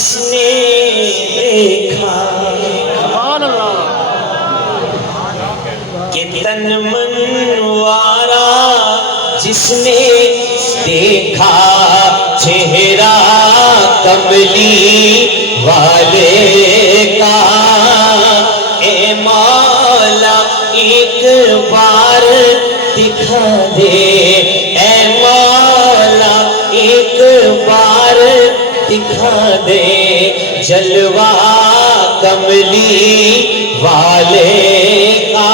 جس نے دیکھا کہ تن منوارا جس نے دیکھا چہرہ کملی والے کا اے مولا ایک بار دکھا دے اے مولا ایک بار دکھا دے جلوہ کملی والے کا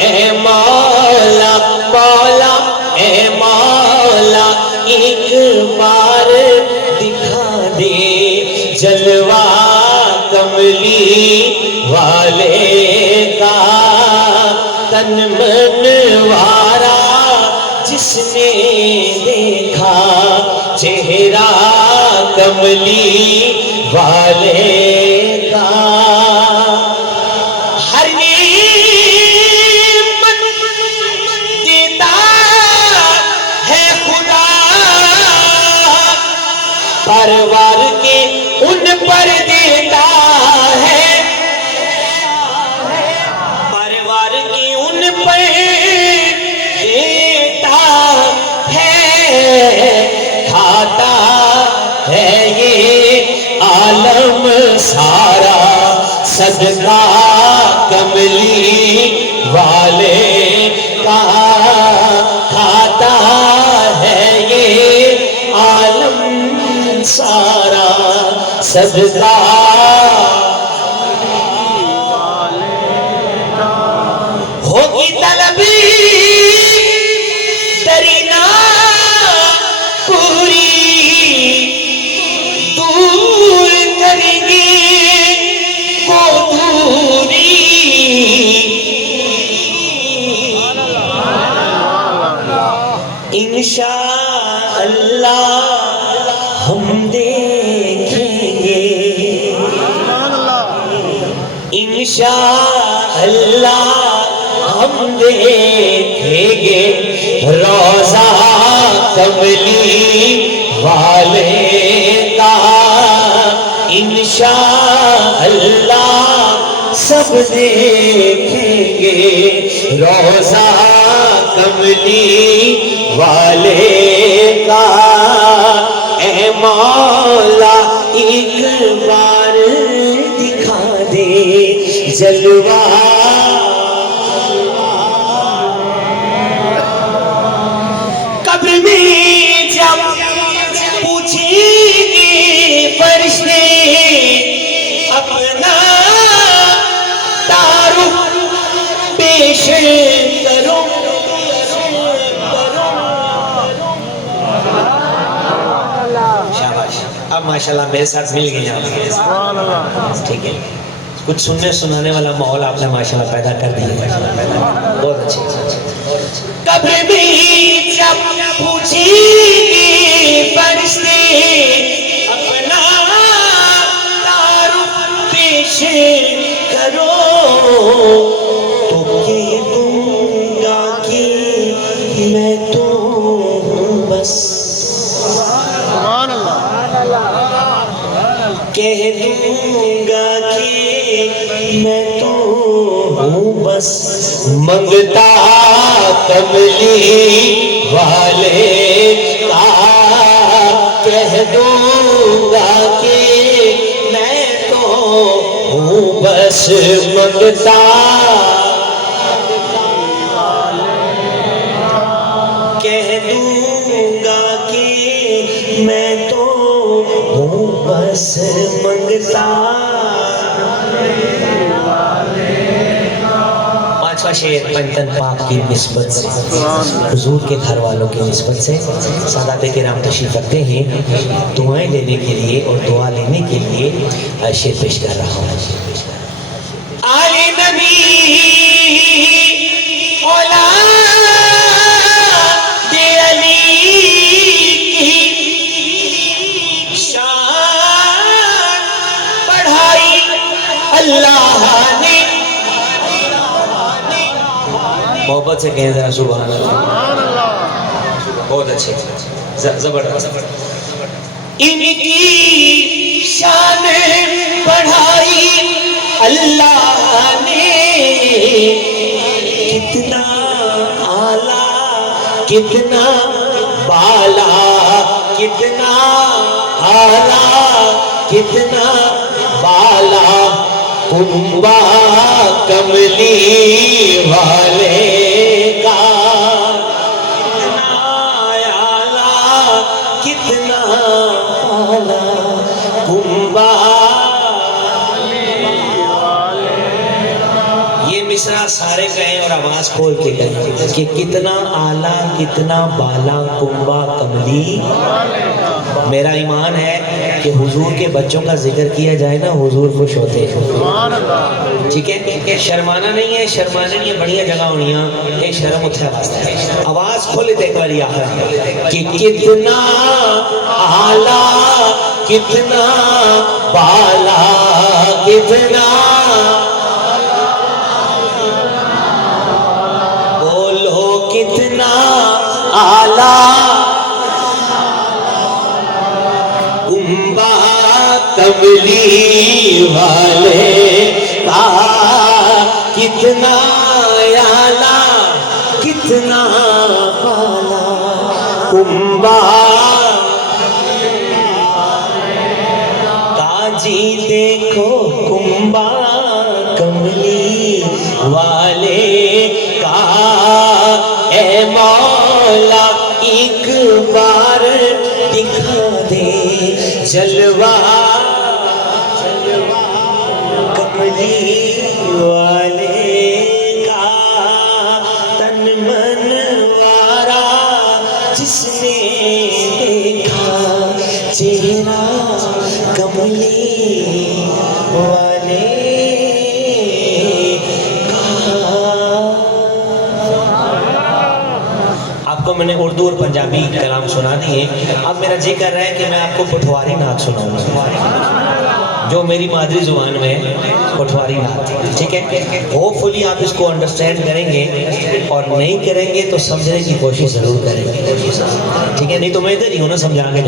اے مولا مولا اے مولا ایک بار دکھا دے جلوہ کملی والے کا تن منوارا جس نے دیکھا چہرہ کملی والے کا ہر نعمت دیتا ہے خدا پروار کے ان پر دیتا ہے پروار کے ان پر دیتا ہے کھاتا ہے یہ عالم سارا صدقہ کملی والے کا کھاتا ہے یہ عالم سارا صدقہ ہوگی طلبی درینا پوری دور کریں گے وہ دوری انشاءاللہ ہم دیکھیں گے انشاءاللہ ہم دیکھیں گے روضہ کملی والے کا انشاءاللہ سب دیکھیں گے روضہ کملی والے کا اے مولا ایک بار دکھا دے جلوہ قبر میں جب پوچھیں گے فرشتے اپنا تعارف پیش کرو شاباش اب ماشاءاللہ میرے ساتھ مل گئی آپ ٹھیک ہے کچھ سننے سنانے والا ماحول آپ نے ماشاءاللہ پیدا کر دیا بہت اچھی قبر میں جب پوچھیں گے فرشتے اپنا تعارف پیش کرو تو کہہ دوں گا کہ میں تو ہوں بس کہہ دوں گا کہ میں تو ہوں بس منگتا کملی والے کا کہہ دوں گا کہ میں تو ہوں بس منگتا کہہ دوں گا کہ میں تو ہوں بس منگتا پانچواں شعر پنجتن پاک کی نسبت سے حضور کے گھر والوں کی نسبت سے سادات کرام تشریف رکھتے ہیں دعائیں لینے کے لیے اور دعا لینے کے لیے شعر پیش کر رہا ہوں آل نبی اولاد علی کی شان بڑھائی اللہ نے محبت سے کہیں ذرا سبحان اللہ بہت اچھے زبردست ان کی شان بڑھائی اللہ نے، کتنا اعلیٰ کتنا بالا، کتنا اعلیٰ کتنا بالا، کنبہ کملی والے کا، کتنا اعلیٰ کتنا بالا، کنبہ۔ یہ مصرع سارے کہیں اور آواز کھول کے کہیں کہ کتنا اعلیٰ کتنا بالا، کنبہ کملی۔ میرا ایمان ہے کہ حضور کے بچوں کا ذکر کیا جائے نا حضور خوش ہوتے ہیں، ٹھیک ہے؟ شرمانا نہیں ہے، شرمانا نہیں ہے، بڑھیا جگہ ہونی ہے، ایک شرم اتھا واسطہ ہے۔ آواز کھولے دیکھ والی آخر کہ کتنا اعلیٰ کتنا بالا، کتنا بولو کتنا اعلیٰ، کنبہ کملی والے کا، کتنا اعلیٰ کتنا بالا، کنبہ کاجی دیکھو کنبہ کملی والے کا، اے مولا ایک بار دکھا دے جلوہ کملی والے کا، تن من وارا جس نے دیکھا چہرہ کملی والے کا۔ آپ کو میں نے اردو اور پنجابی کلام سنا دیے، اب میرا جی کر رہا ہے کہ میں آپ کو پٹھواری نعت سناؤں گا جو میری مادری زبان میں ہے، پٹھواری نعت، ٹھیک ہے؟ ہوپ فلی آپ اس کو انڈرسٹینڈ کریں گے، اور نہیں کریں گے تو سمجھنے کی کوشش ضرور کریں گے، ٹھیک ہے؟ نہیں تو میں ادھر ہی ہوں نا سمجھا کے۔